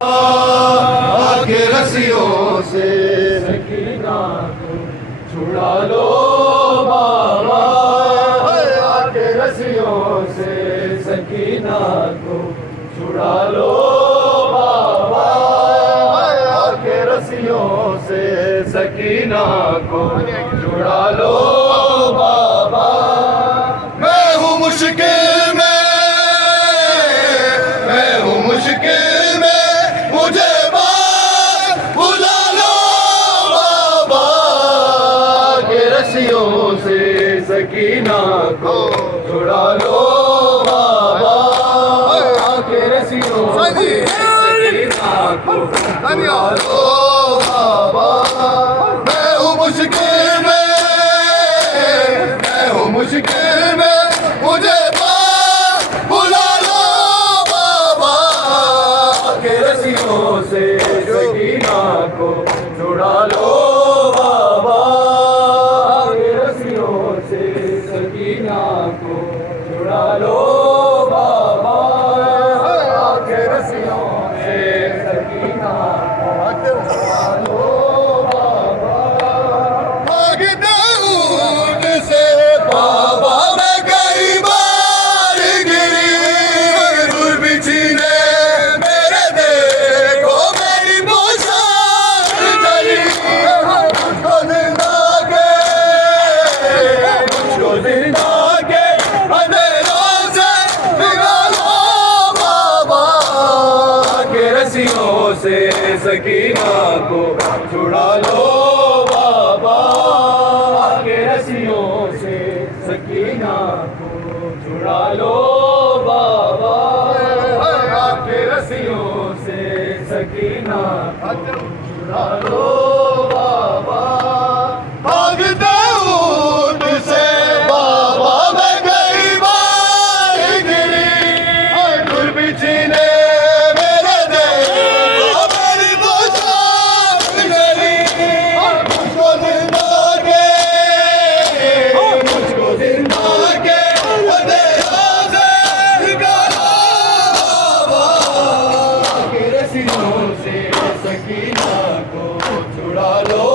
आके रस्सियों से सकीना को छुड़ा लो बाबा, आके रस्सियों से सकीना को छुड़ा लो बाबा, आके रस्सियों से सकीना को छुड़ा लो बाबा। मैं हूँ मुश्किल में, मैं हूँ मुश्किल में, मुझे बात बुला लो बाबा, के रस्सियों से सकीना को छुड़ा लो बाबा, के रस्सियों से सकीना को छुड़ा लो बाबा। मैं हूँ मुश्किल में, मैं हूँ मुश्किल में, मुझे बात बुला लो बाबा, के रस्सियों से सकीना को छुड़ा लो बाबा, के रस्सियों से सकीना को छुड़ा लो बाबा, के रस्सियों से सकीना को छुड़ा लो बाबा। भागते ऊँट से बाबा मैं कई बार गिरी, दूर बिछी ने मेरे देखो मेरी पोशाक जली, मुझको जिंदा के, मुझको जिंदा के अंधेरों से निकालो बाबा, के रस्सियों से सकीना को छुड़ा लो बाबा, के रस्सियों से सकीना को छुड़ा लो बाबा, के रस्सियों से सकीना को छुड़ा लो बाबा। भागते ऊँट से बाबा मैं कई बार गिरी, दूर बिछी ने मेरे देखो मेरी पोशाक जली, मुझको जिंदा के, मुझको जिंदा के अंधेरों से निकालो बाबा, के रस्सियों से सकीना को छुड़ा लो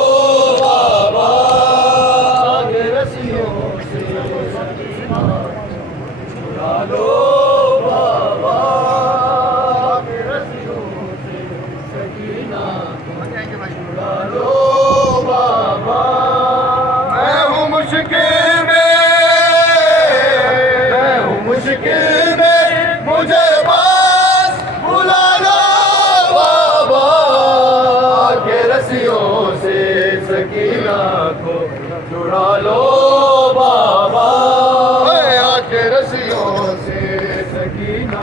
बाबा, के रस्सियों से सकीना को छुड़ा लो बाबा, के रस्सियों से सकीना को छुड़ा लो बाबा। मैं हूँ मुश्किल में, मैं हूँ मुश्किल में, मुझे बस बुला लो बाबा, के रस्सियों से सकीना को छुड़ा लो बाबा, के रस्सियों से सकीना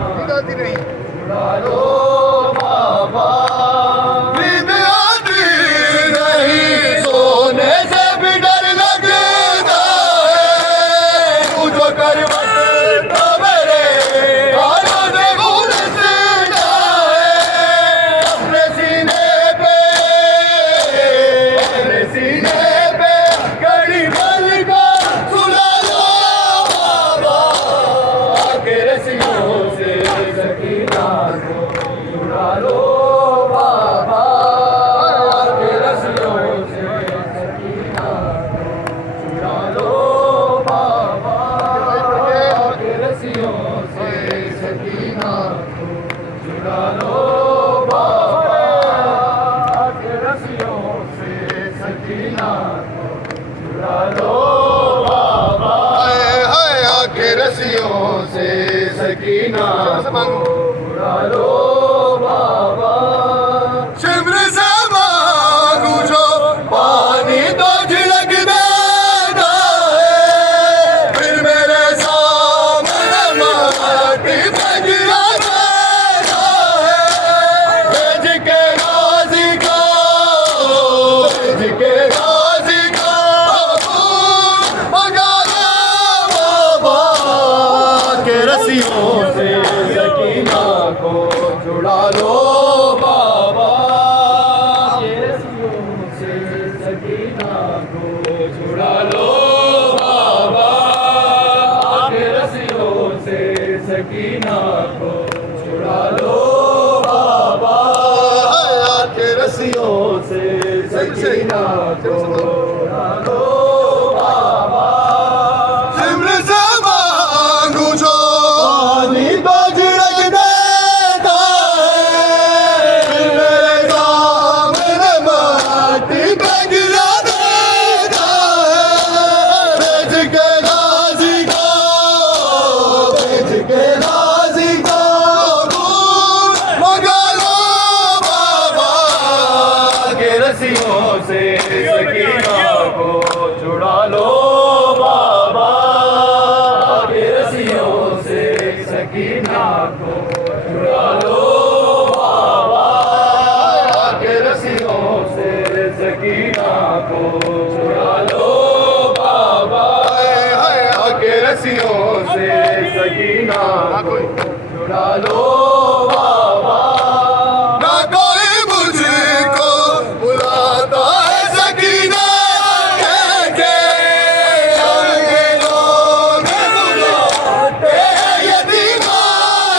छुड़ा लो बाबा। नींद आती नहीं, सोने से भी डर लगता है, मुझको करवट तो मेरे हाथों से घुलता है, अपने सीने पे, अपने सीने पे कड़ी बल रस्सियों से सकीना को जुड़ा लो बाबा। सिमर से मांगू जो पानी तो झिड़क देता है, मेरे सामने माटी पे गिरा देता है। बेच के गाजी को, बेच के गाजी को दूर मंगा लो बाबा के रस्सियों से सकीना को जुड़ा लो बाबा के रस्सियों से सकीना को जुड़ा लो बाबा के रस्सियों से सकीना को जुड़ा लो बाबा के रस्सियों से सकीना को जुड़ा लो बाबा। ना कोई मुझको बुलाता है सकीना कह के, आगे लोग बुलाते हैं यतीमा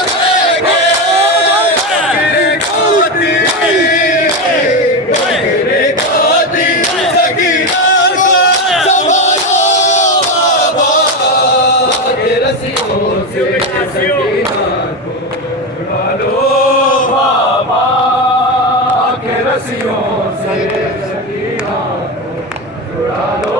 कह के। मेरे गोदी सकीना को संभालो बाबा के रस्सियों से सकीना को जुड़ा लो बाबा के रस्सियों से सकीना को जुड़ा लो